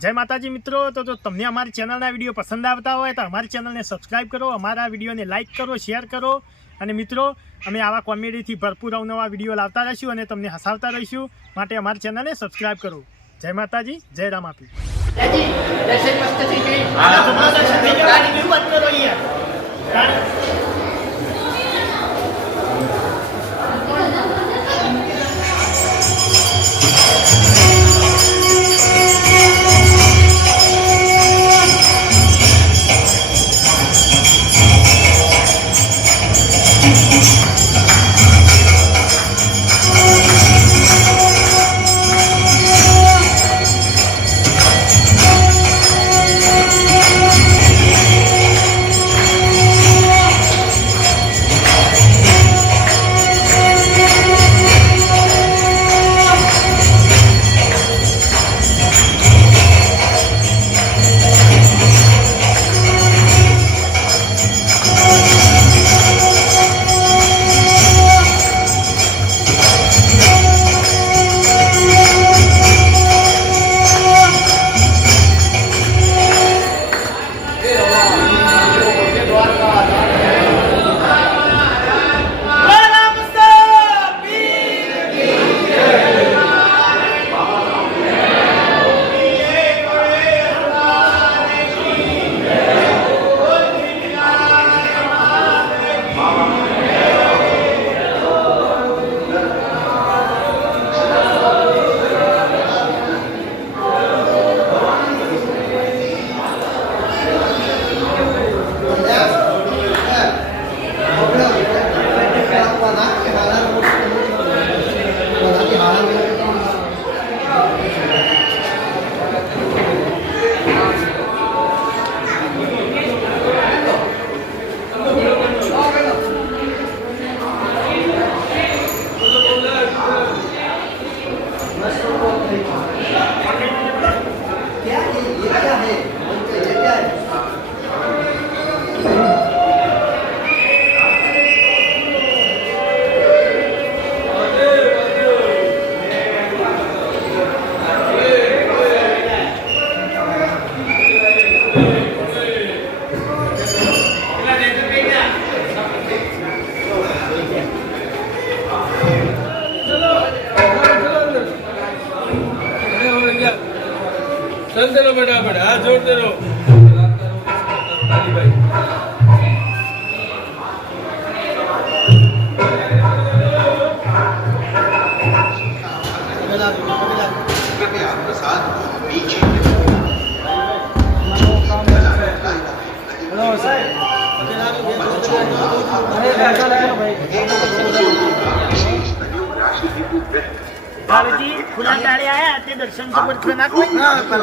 જય માતાજી મિત્રો. તો જો તમને અમારી ચેનલના વીડિયો પસંદ આવતા હોય તો અમારી ચેનલને સબસ્ક્રાઈબ કરો અમારા વિડીયોને લાઇક કરો શેર કરો. અને મિત્રો અમે આવા કોમેડીથી ભરપૂર અવનવા વીડિયો લાવતા રહીશું અને તમને હસાવતા રહીશું માટે અમારી ચેનલને સબસ્ક્રાઈબ કરો. જય માતાજી જય રામ આપી દર્શન મસ્ત થઈ ગઈ.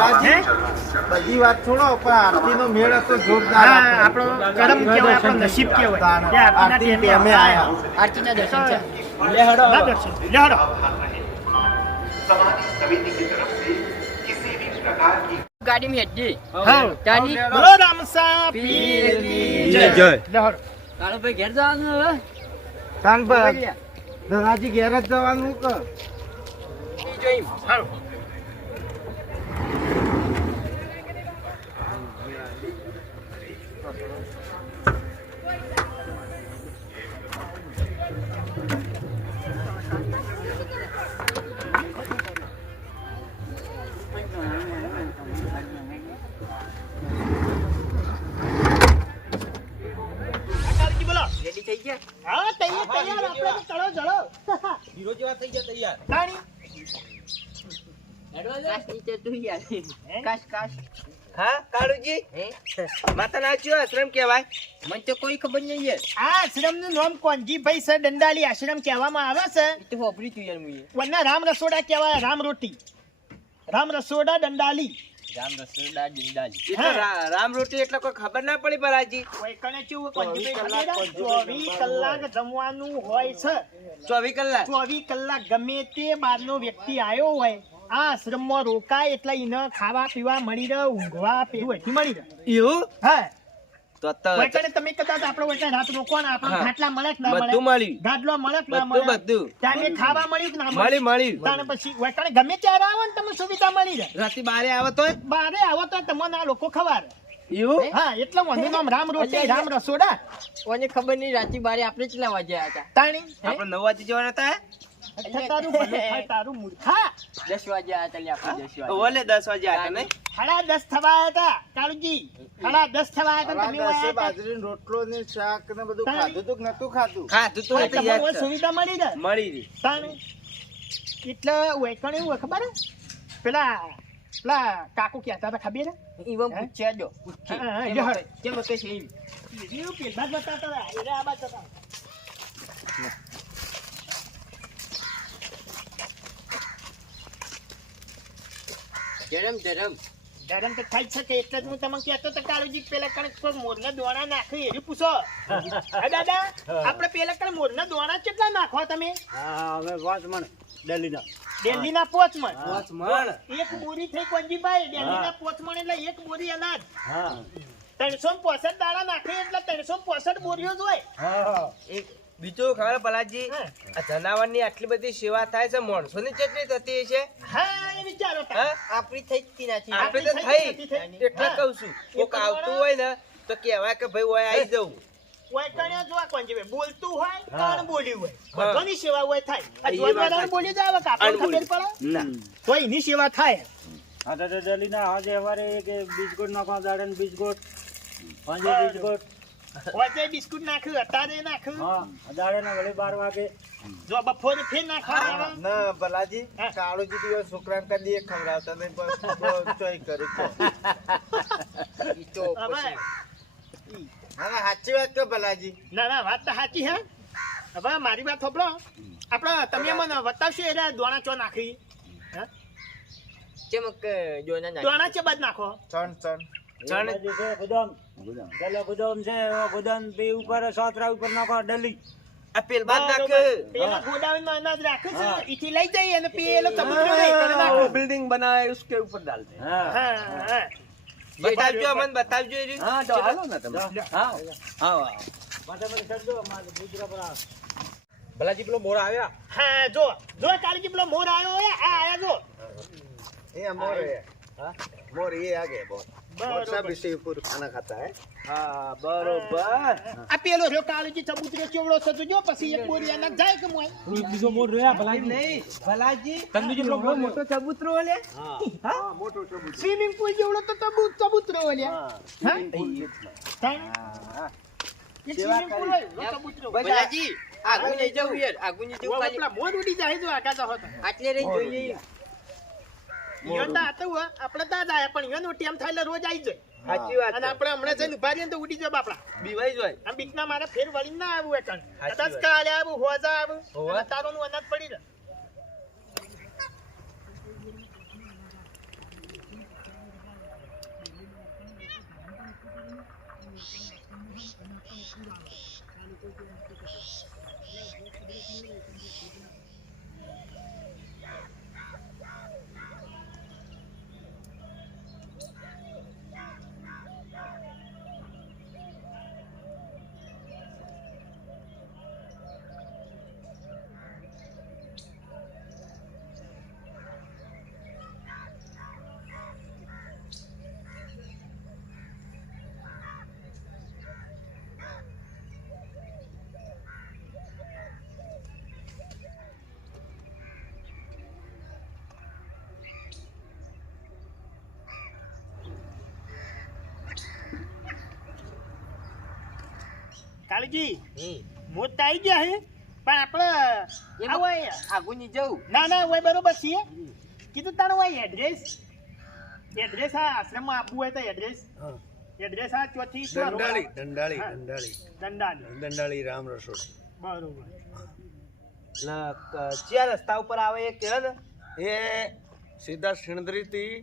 બધી વાત છોડો પણ આરતી નો મેળ હતો જોરદાર હા હતો. આપણો કરમ કહેવાય આપણો નસીબ કહેવાય કે આરતીના આરતી ટેમે ટેમે આયા. આયા. આરતીના દર્શન છે ના દર્શન લે હળો. समाधि समिति की तरफ से किसी भी प्रकार की ગાડીમાં હેડજી હા. દાદી બોલો રામસા પીરની જય જય. લે હળો. કાળુભાઈ ઘેર જવાનું હવે? કાનભાઈ, ધનાજી ઘેર જ જવાનું કે હાલો. કાકાજી બોલો. રેડી હા, તૈયાર, તૈયાર. આપણે તો ચલો, ચલો. તાણી. કાશ નીચે તું યાર. કાશ કાશ. હા કાળુજી? હે? માતા નાચ્યો આશ્રમ કહેવાય. મને તો કોઈ ખબર નહીં યાર. આ આશ્રમનું નામ કોનજીભાઈ સર દંડાલી આશ્રમ કહેવામાં આવે છે. તો હોભરી તું યાર મુએ વરના રામ રસોડા કહેવાય રામ રોટી. રામ રસોડા દંડાલી. રામ રસોડા રોટી એટલે કોઈ ખબર ના પડી પરાજી કોઈ? ચોવીસ કલાક જમવાનું હોય. છે. ચોવીસ કલાક? ચોવીસ કલાક ગમે તે બહારનો વ્યક્તિ આવ્યો હોય આ આશ્રમમાં રોકાય એટલે એને ખાવા પીવા મળી રહે ઊંઘવા પીવું એથી મળી રહે. એવું? હા. તમે કદાચ આપણે વૈકણે રાત રોકો ને આપણે ખાટલા મળે કે ના બધું મળ્યું. ગાદલો મળે કે ના મળે? બધું. ટાઈમે ખાવા મળ્યું કે ના મળી મળી પછી વૈકણે ગમે ત્યારે આવો ને તમને સુવિધા મળી રહે. રાતે બારે આવે તો? બારે આવો તો તમને આ લોકો ખવારે. એવું? હા? એટલે નામ રામ રોટી રામ રસોડા. કોને ખબર નહીં રાતી બારે આપણે કેટલા વાગ્યા હતા? તાણી આપણે વાગે જવાના હતા તારું ભલું તારું મૂર્ખા દસ વાગ્યા હતા લે દસ વાગ્યા દસ વાગે હતા નહીં સાડા દસ થવા હતા કાળુજી. સાડા દસ થવા હતા તમે દસે વાયા રોટલો ને શાક ને બધું ખાધું તું નતું ખાધું? ખાધું તો તમને યાદ કોઈ છે. સુવિધા મળી રહે મળી રહી તાણી. એટલે વૈકણ એવું હોય ખબર હે? પેલા પેલા કાકુ કહેતા હતા ખબર હે? ઈવન પૂછ્યા જો પૂછે હા, હા, કેમ કે- છે એવું? પેલા જ હતા, આ બાજુ ધરમ ધરમ. ધરમ તો થઈ શકે એટલે જ હું તમને કહેતો તો કાળુજી પેલા કણ કોઈ મોરના દોણા નાખે એ પૂછો. હા દાદા આપણે પેલા કણ મોરના દોણા કેટલા નાખો તમે? હા હવે વાત મણ દિલ્હીના દિલ્હીના પોચ મણ પાંચ મણ એક બોરી થઈ કોંજીભાઈ દિલ્હીના પોચ મણ એટલે એક બોરી અનાજ. હા. ત્રણસો ને પોસઠ દાડા નાખે એટલે ત્રણસો પોસઠ બોરીઓ જ હોય. હા. બીજું ખબર પલાજી. આ જનાવરની આટલી બધી સેવા થાય છે માણસોની કેટલી થતી છે હા આપણી થઈ જ તી નથી આપણે તો થઈ. એટલે કહું છું કોક આવતું હોય ને તો કહેવાય કે ભાઈ હોય આવી જવું ઓય કણ્યો જો આ કોંજીભાઈ બોલતું હોય હા. બોલ્યું હોય. હા. સેવા હોય થાય. બોલી. ખબર પડે? તો એની સેવા થાય. હા તો દિલ્હીના આજે અમારે એક નાખવા દાડે બીજગોટ બરાબર. બિસ્કુટ. વચ્ચે બિસ્કુટ નાખ્યું અત્યારે નાખ્યું. હા દાડે ના વળી બાર વાગે. જો બપોરે ફેર ના ખાવા ના ભલાજી. કાળુજી દિવસ છોકરાને કદી એક ખવડાવતા નહીં પણ ચોઈ કરી ઈ તો હવે સાચી વાત કે ભલાજી? ના ના વાત તો સાચી હે. હવે મારી વાત થોપડો આપણે તમે મને બતાવશો એટલે દોણા ચો નાખી. હે? કેમ કે જોના નાખી. દોણા બાદ નાખો. ચણ ચણ. ભલાજી પેલો મોર આવ્યા? હા પેલો મોર આવ્યો આયા એ મોર હા. મોર એ આગે બોલ બરોબર. ખાના ખાતા હે? હા બરોબર. આ પેલો જો કાળજી ચબૂતરો ચેવડો સતો જો પછી એક બોરી એના જાય કે મોય? બીજો મોર આટલે રહી જોઈએ આપણે દાદા આયા, પણ ટેમ થાય એટલે રોજ આવી જાય. સાચી વાત અને આપણે હમણાં જઈને ઊભા રહીએ તો ઉડી જાય બાપડા. બીવાઈ જોય આ બીકના મારે ફેર વળી ના આવવું એકણ કદાચ કાલે આવું હોજા આવું હોવે. અનાજ પડી રહે. કાળજી મોત તો આવી ગયા હે પણ આપણે હોય આગુની જવું. ના ના હોય બરોબર છીએ કીધું તારું હોય એડ્રેસ એડ્રેસ આ આશ્રમમાં આપવું હોય તો એડ્રેસ એડ્રેસ આ ચોથી દંડાળી દંડાળી દંડાળી દંડાળી. દંડાળી રામ રસોડ. બરોબર. ચિયા રસ્તા ઉપર આવે એ કેળ એ સીધા સિણદ્રીથી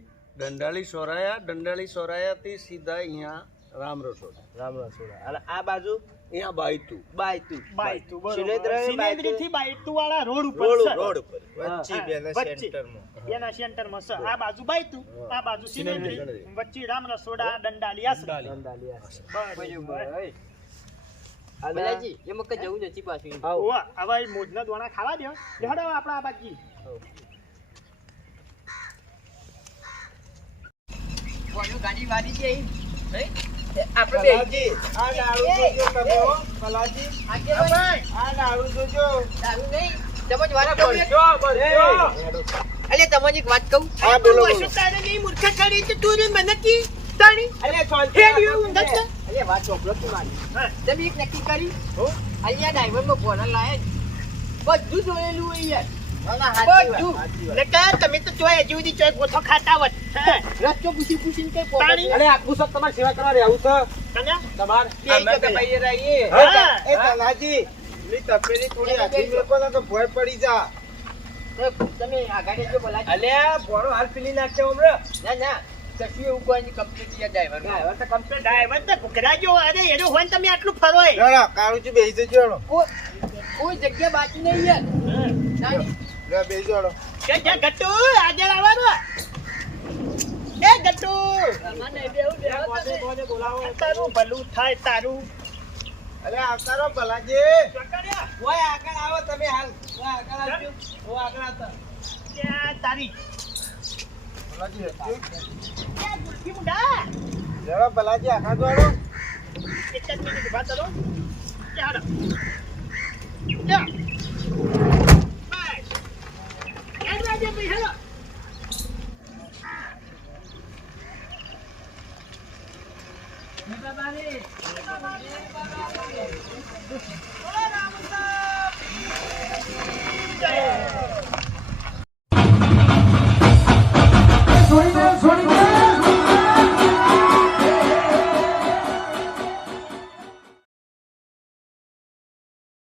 દંડાળી સોરાયા દંડાળી સોરાયાથી સીધા અહીંયા રામ રસોડ. રામ રસોડા. અને આ બાજુ અહીંયા બાયતુ બાયતુ. બાયતુ બરોબર. શિલેન્દ્ર એ બાયતુ વાળા રોડ ઉપર રોડ રોડ ઉપર. વચ્ચે બેના. સેન્ટરમાં. એના સેન્ટરમાં છે આ બાજુ બાયતુ આ બાજુ શિલેન્દ્રી. વચ્ચે રામ રસોડા દંડાલિયા છે. દંડાલિયા બરોબર. ભલાજી, એમાં કઈ જવું નથી પાછું આવ. ઓવા, હવે મોજના દોણા ખાવા દે લેડો આપણા આ બાજી ગાડી વાળી છે? આપણે આ દારૂ જોજો તમે હો, પલાજી. આ દારૂ જોજો. દારૂ નહીં. તમારી વાત કહું. અલે એક વાત હા, બોલો, રાખો તમે. અલે વાત ચોપડો તું મારી હા. તમે એક નક્કી કરી અહીંયા ડાયમંડમાં ફોન લાયા બધું જોયેલું હોય યાર તમે તો ચોય હજુ સુધી ચોય ગોથો ખાતા હોત. રસ્તો પૂછી પૂછીને કઈ પોપટ અરે આખું સબ તમારે સેવા કરવા રહેવું છે. કન્યા? તમારે. અમે રહીએ. એ પલાજી, પેલી તપેલી થોડી હાથી મેકો તો ભોય પડી જા. તમે આગાડી જો બોલા અલ્યા, ભોળો હાલ પીલી નાખશે હમણાં. ના ના. કશું એવું કોઈ કમ્પ્લીટ ડ્રાઈવર ડ્રાઈવર તો complete. ડ્રાઈવર તો ઘૂઘરા જેવો. અરે એનો હોય ને તમે આટલું ફરો કાળું ચાલો, બેસી જજો કોઈ જગ્યા બાકી નહીં યાર. કે ગટ્ટુ આજે આવવાનું એ ગટ્ટુ અમારે બેહું બેહો બોલાવો તારું ભલું થાય તારું અરે આવતા રહો ભલાજી. ઓય, આગળ આવો તમે હાલ. ઓય, આગળ આવજો. આગળ આવતા. ક્યાં તારી પલાજી, ક્યાં ગુલકી મુંડા પલાજી, આખા દોડો. એક જ મિનિટ ઊભા કરો ચાલો જા બસ હેડ રાજે ભાઈ હેલો જય